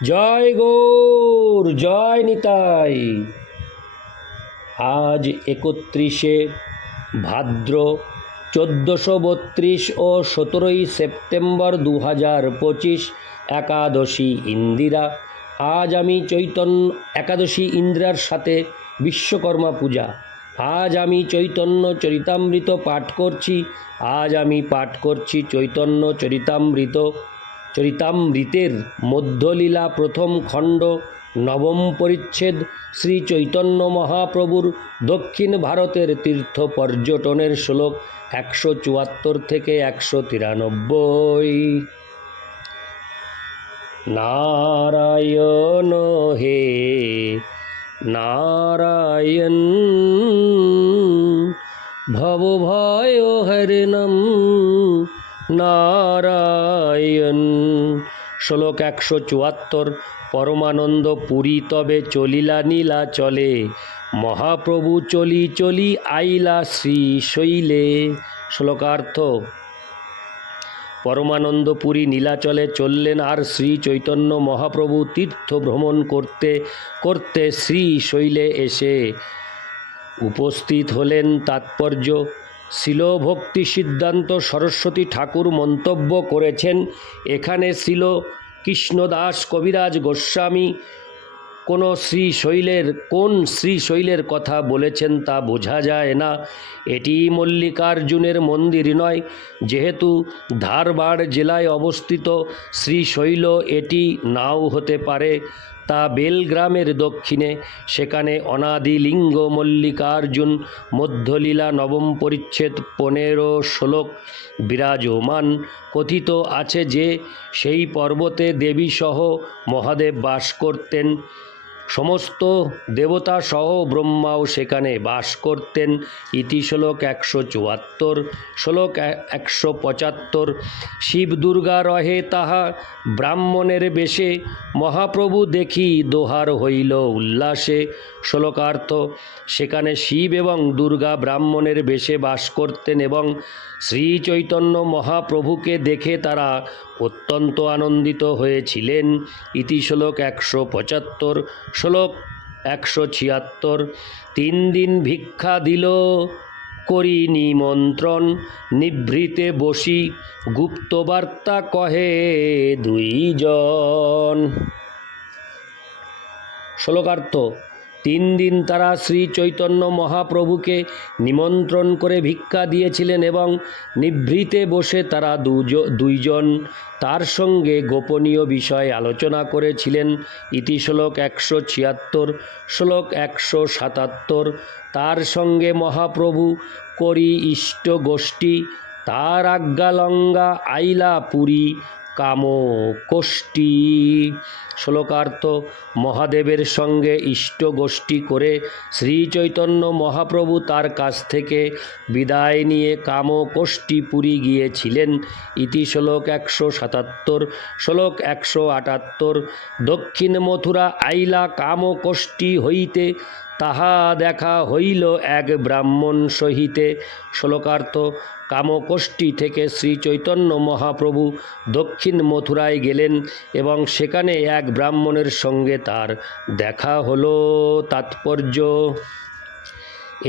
জয় গৌর, জয় নিতাই। আজ 31শে ভাদ্র 1432 ও 17ই সেপ্টেম্বর 2025 একাদশী ইন্দিরা। আজ আমি একাদশী ইন্দিরার সাথে বিশ্বকর্মা পূজা। আজ আমি চৈতন্য চরিতামৃত পাঠ করছি। আজ আমি পাঠ করছি চৈতন্য চরিতামৃতের মধ্যলীলা প্রথম খণ্ড নবম পরিচ্ছেদ। শ্রী চৈতন্য মহাপ্রভুর দক্ষিণ ভারতের তীর্থ পর্যটনের শ্লোক 174 থেকে 193। নারায়ণ হে নারায়ণ, ভবভয় হরিণম নারায়ণ। শ্লোক 174। পরমানন্দ পুরী তবে চলিলা নীলা চলে, মহাপ্রভু চলি চলি আইলা শ্রীশৈলে। শ্লোকার্থ: পরমানন্দ পুরী নীলাচলে চললেন, আর শ্রী চৈতন্য মহাপ্রভু তীর্থ ভ্রমণ করতে করতে শ্রীশৈলে এসে উপস্থিত হলেন। তাৎপর্য: শ্রীল ভক্তি সিদ্ধান্ত সরস্বতী ঠাকুর মন্তব্য করেছেন, এখানে শ্রীল কৃষ্ণদাস কবিরাজ গোস্বামী কোন শ্রীশৈলের কথা বলেছেন তা বোঝা যায় না। এটি মল্লিকার্জুনের মন্দির নয়। যেহেতু ধারবাড় জেলায় অবস্থিত, শ্রীশৈল এটি নাও হতে পারে। তা বেলগ্রামের দক্ষিণে। সেখানে অনাদিলিঙ্গ মল্লিকার্জুন মধ্যলীলা নবম পরিচ্ছেদ 15 শ্লোক বিরাজমান। কথিত আছে যে সেই পর্বতে দেবীসহ মহাদেব বাস করতেন। সমস্ত দেবতা সহ ব্রহ্মাও সেখানে বাস করতেন। ইতি শ্লোক 174। শ্লোক 175। শিব দুর্গা রহে তাহা ব্রাহ্মণের বেশে, মহাপ্রভু দেখি দোহার হইল উল্লাসে। শ্লোকার্থ: সেখানে শিব এবং দুর্গা ব্রাহ্মণের বেশে বাস করতেন এবং শ্রী চৈতন্য মহাপ্রভুকে দেখে তারা অত্যন্ত আনন্দিত হয়েছিলেন। ইতি শ্লোক 175। শ্লোক 176। 3 দিন ভিক্ষা দিল করি নিমন্ত্রণ, নিভৃতে বসি গুপ্তবার্তা কহে 2 জন। শ্লোকার্থ: 3 দিন তারা শ্রী চৈতন্য মহাপ্রভুকে নিমন্ত্রণ করে ভিক্ষা দিয়েছিলেন এবং নিভৃতে বসে তারা 2 জন তার সঙ্গে গোপনীয় বিষয় আলোচনা করেছিলেন। ইতি শ্লোক 176। শ্লোক 177। তার সঙ্গে মহাপ্রভু করি ইষ্ট গোষ্ঠী, তার আজ্ঞালঙ্গা আইলা পুরী কাম কোষ্ঠী। শ্লোকার্থ: মহাদেবের সঙ্গে ইষ্ট গোষ্ঠী করে শ্রী চৈতন্য মহাপ্রভু তার কাছ থেকে বিদায় নিয়ে কামকোষ্ঠী পুরী গিয়েছিলেন। ইতি শ্লোক 177। শ্লোক 178। দক্ষিণ মথুরা আইলা কামকোষ্ঠী হইতে, তাহা দেখা হইল এক ব্রাহ্মণ সহিতে। শ্লোকার্থ: কামকোষ্ঠী থেকে শ্রী চৈতন্য মহাপ্রভু দক্ষিণ মথুরায় গেলেন এবং সেখানে এক ব্রাহ্মণের সঙ্গে তার দেখা হলো। তাৎপর্য: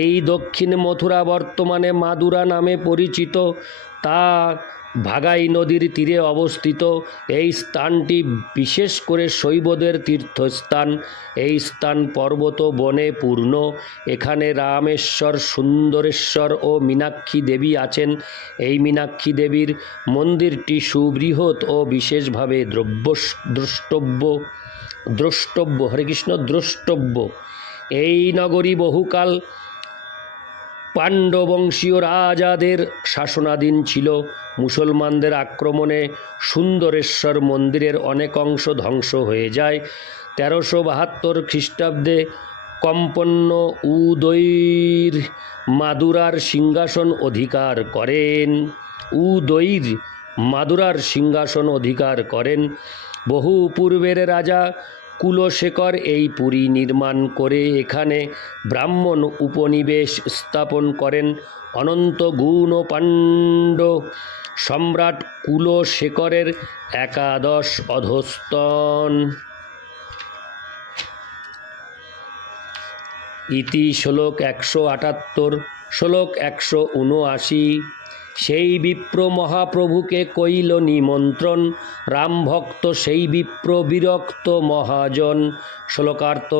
এই দক্ষিণ মথুরা বর্তমানে মাদুরা নামে পরিচিত। তা ভাগাই নদীর তীরে অবস্থিত। এই স্থানটি বিশেষ করে শৈবদের তীর্থস্থান। এই স্থান পর্বত বনে পূর্ণ। এখানে রামেশ্বর, সুন্দরেশ্বর ও মীনাক্ষী দেবী আছেন। এই মীনাক্ষী দেবীর মন্দিরটি সুবৃহৎ ও বিশেষভাবে দ্রষ্টব্য। হরে কৃষ্ণ। দ্রষ্টব্য। এই নগরী বহুকাল পাণ্ডবংশীয় রাজাদের শাসনাধীন ছিল। মুসলমানদের আক্রমণে সুন্দরেশ্বর মন্দিরের অনেক অংশ ধ্বংস হয়ে যায়। 1372 খ্রিস্টাব্দে কম্পন্ন উদয়ির মাদুরার সিংহাসন অধিকার করেন। বহু পূর্বের রাজা কুলশেখর এই পুরী নির্মাণ করে এখানে ব্রাহ্মণ উপনিবেশ স্থাপন করেন। অনন্ত গুণ ও পাণ্ড সম্রাট কুলশেখরের 11 অধস্তন। ইতি শ্লোক 178, শ্লোক 179। সেই বিপ্র মহাপ্রভুকে কইল নিমন্ত্রণ, রামভক্ত সেই বিপ্র বিরক্ত মহাজন। শ্লোকার্থ: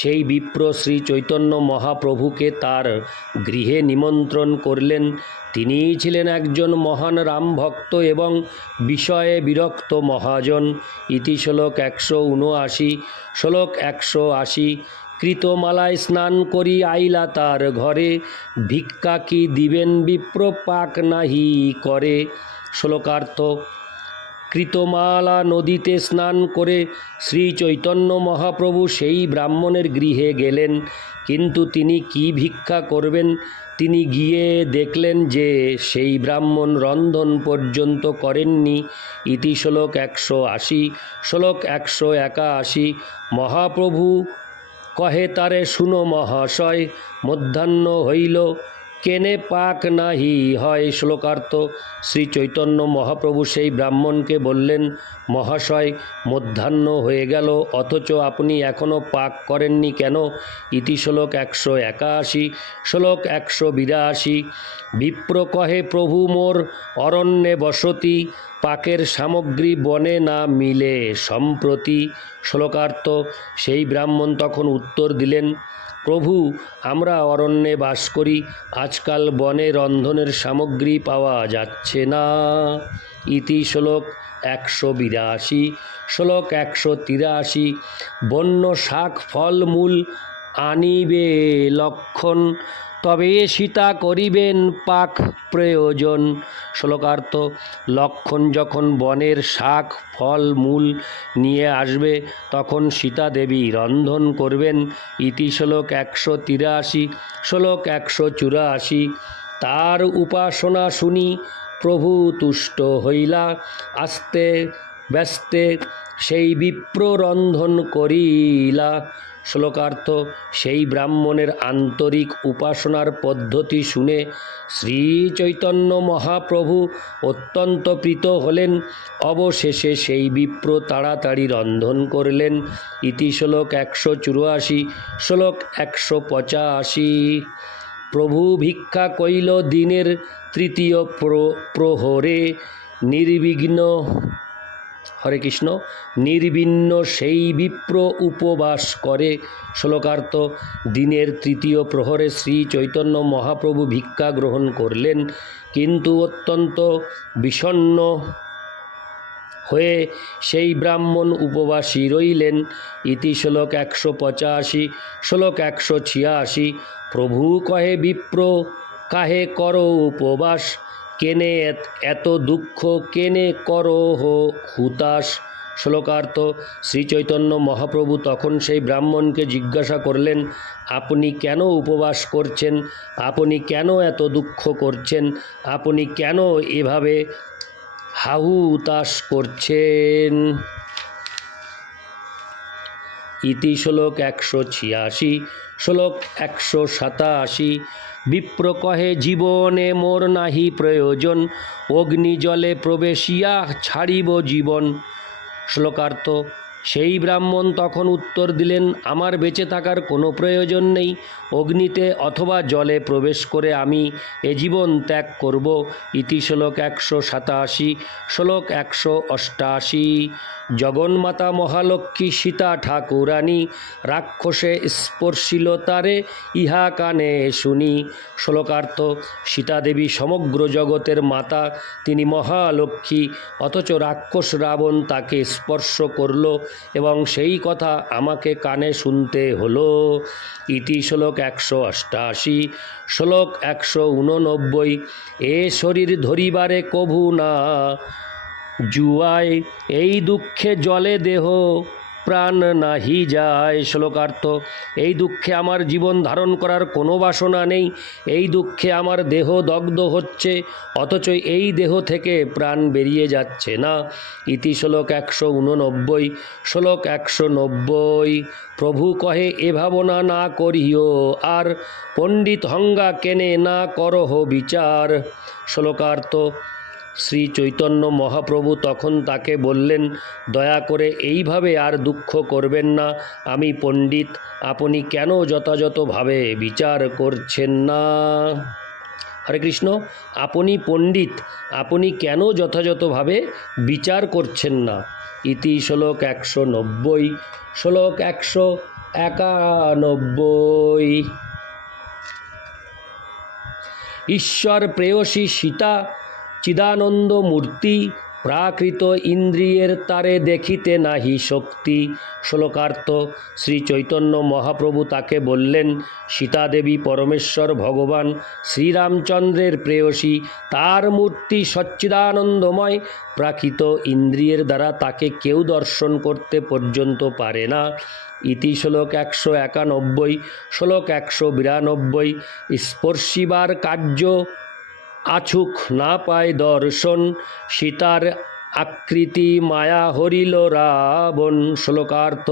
সেই বিপ্র শ্রী চৈতন্য মহাপ্রভুকে তার গৃহে নিমন্ত্রণ করলেন। তিনিই ছিলেন একজন মহান রামভক্ত এবং বিষয়ে বিরক্ত মহাজন। ইতি শ্লোক 179, শ্লোক 180। কৃতমালায় স্নান করি আইলা তার ঘরে, ভিক্ষা কি দিবেন বিপ্র পাক নাহি করে। শ্লোকার্থ: কৃতমালা নদীতে স্নান করে শ্রী চৈতন্য মহাপ্রভু সেই ব্রাহ্মণের গৃহে গেলেন, কিন্তু তিনি কি ভিক্ষা করবেন? তিনি গিয়ে দেখলেন যে সেই ব্রাহ্মণ রন্ধন পর্যন্ত করেননি। ইতি শ্লোক 180, শ্লোক 181। মহাপ্রভু কহে তারে, শুনো মহাশয়, মধ্যাহ্ন হইল, কেনে পাক নাহি হয়। শ্লোকার্থ: শ্রী চৈতন্য মহাপ্রভু সেই ব্রাহ্মণকে বললেন, মহাশয়, মধ্যাহ্ন হয়ে গেল, অথচ আপনি এখনও পাক করেননি কেন? ইতি শ্লোক 181, শ্লোক 182। বিপ্র কহে, প্রভু মোর অরণ্যে বসতি, পাকের সামগ্রী বনে না মিলে সম্প্রতি। শ্লোকার্থ: সেই ব্রাহ্মণ তখন উত্তর দিলেন, প্রভু, আমরা অরণ্যে বাস করি, আজকাল বনে রন্ধনের সামগ্রী পাওয়া যাচ্ছে না। ইতি শ্লোক 182, শ্লোক 183। বন্য শাক ফল মূল আনিবে লক্ষণ, তবে সীতা করিবেন পাক প্রয়োজন। শ্লোকার্থ: লক্ষণ যখন বনের শাক ফল মূল নিয়ে আসবে, তখন সীতা দেবী রন্ধন করবেন। ইতি শ্লোক 183, শ্লোক 184। তার উপাসনা শুনি প্রভু তুষ্ট হইলা, আস্তে ব্যস্তে সেই বিপ্র রন্ধন করিলা। শ্লোকার্থ: সেই ব্রাহ্মণের আন্তরিক উপাসনার পদ্ধতি শুনে শ্রী চৈতন্য মহাপ্রভু অত্যন্ত প্রীত হলেন। অবশেষে সেই বিপ্র তাড়াতাড়ি রন্ধন করলেন। ইতি শ্লোক 184, শ্লোক 185। প্রভু ভিক্ষা কইল দিনের তৃতীয় প্রহরে, নির্বিঘ্ন হরে কৃষ্ণ নির্বিণ্ণ সেই বিপ্র উপবাস করে। শ্লোকার্থ: দিনের তৃতীয় প্রহরে শ্রী চৈতন্য মহাপ্রভু ভিক্ষা গ্রহণ করলেন, কিন্তু অত্যন্ত বিষণ্ণ হয়ে সেই ব্রাহ্মণ উপবাসী রইলেন। ইতি শ্লোক 185, শ্লোক 186। প্রভু কহে, বিপ্র কাহে করো উপবাস, কেনে এত দুঃখ, কেনে করো হুতাশ। শ্লোকার্থ: শ্রী চৈতন্য মহাপ্রভু তখন সেই ব্রাহ্মণকে জিজ্ঞাসা করলেন, আপনি কেন উপবাস করছেন? আপনি কেন এত দুঃখ করছেন? আপনি কেন এভাবে হাহুতাশ করছেন? ইতি শ্লোক 186, শ্লোক 187। বিপ্র কহে, জীবনে মোর নাহি প্রয়োজন, অগ্নি জলে প্রবেশিয়া ছাড়িব জীবন। শ্লোকার্থ: সেই ব্রাহ্মণ তখন উত্তর দিলেন, আমার বেঁচে থাকার কোনো প্রয়োজন নেই। অগ্নিতে অথবা জলে প্রবেশ করে আমি এ জীবন ত্যাগ করব। ইতি শ্লোক 187, শ্লোক 188। জগন্মাতা মহালক্ষ্মী সীতা ঠাকুরানী, রাক্ষসে স্পর্শিল তারে ইহা কানে শুনি। শ্লোকার্থ: সীতা দেবী সমগ্র জগতের মাতা, তিনি মহালক্ষ্মী, অথচ রাক্ষস রাবণ তাকে স্পর্শ করল এবং সেই কথা আমাকে কানে শুনতে হলো। ইতি শ্লোক 188, শ্লোক 189। এ শরীর ধরিবারে কভু না জুয়ায়, এই দুঃখে জলে দেহ প্রাণ নাহি যায়। শ্লোকার্থ: এই দুঃখে আমার জীবন ধারণ করার কোনো বাসনা নেই। এই দুঃখে আমার দেহ দগ্ধ হচ্ছে, অথচ এই দেহ থেকে প্রাণ বেরিয়ে যাচ্ছে না। ইতি শ্লোক 189, শ্লোক 190। প্রভু কহে, এ ভাবনা না করিও আর, পণ্ডিত হঙ্গা কেনে না করহ বিচার। শ্লোকার্থ: শ্রী চৈতন্য মহাপ্রভু তখন তাকে বললেন, দয়া করে এইভাবে আর দুঃখ করবেন না। আমি পণ্ডিত, আপনি কেন যথাযথভাবে বিচার করছেন না? হরে কৃষ্ণ। আপনি পণ্ডিত, আপনি কেন যথাযথভাবে বিচার করছেন না? ইতি শ্লোক 190, শ্লোক 191। ঈশ্বর প্রেয়সী সীতা চিদানন্দ মূর্তি, প্রাকৃত ইন্দ্রিয়ের তারে দেখিতে নাহি শক্তি। শ্লোকার্থ। শ্রী চৈতন্য মহাপ্রভু তাকে বললেন, সীতাদেবী পরমেশ্বর ভগবান শ্রীরামচন্দ্রের প্রেয়সী, তার মূর্তি সচ্চিদানন্দময়, প্রাকৃত ইন্দ্রিয়ের দ্বারা তাকে কেউ দর্শন করতে পর্যন্ত পারে না। ইতি শ্লোক 191, শ্লোক 192। স্পর্শিবার কার্য আছুক না পায় দর্শন, সীতার আকৃতি মায়া হরিল রাবণ। শ্লোকার্থ।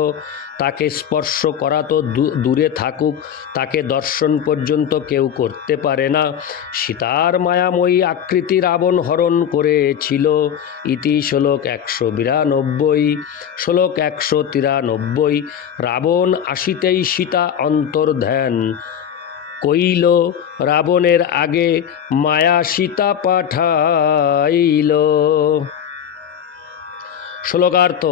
তাকে স্পর্শ করা তো দূরে থাকুক, তাকে দর্শন পর্যন্ত কেউ করতে পারে না। সীতার মায়াময়ী আকৃতি রাবণ হরণ করেছিল। ইতি শ্লোক 192, শ্লোক 193। রাবণ আসিতেই সীতা অন্তর্ধান কইল, রাবণের আগে মায়া সীতা পাঠাইল। শ্লোকার্থ।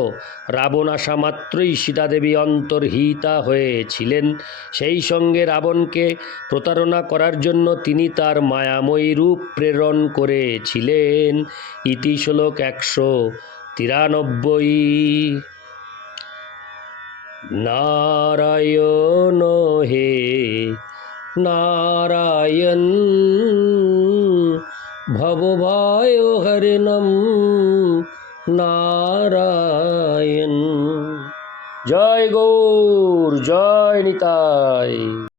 রাবণ আসা মাত্রই সীতাদেবী অন্তর্হিতা হয়েছিলেন। সেই সঙ্গে রাবণকে প্রতারণা করার জন্য তিনি তার মায়াময়ী রূপ প্রেরণ করেছিলেন। ইতি শ্লোক 193। নারায়ণ হে নারায়ণ, ভবভয় হরিণম নারায়ণ। জয় গৌর, জয় নিতাই।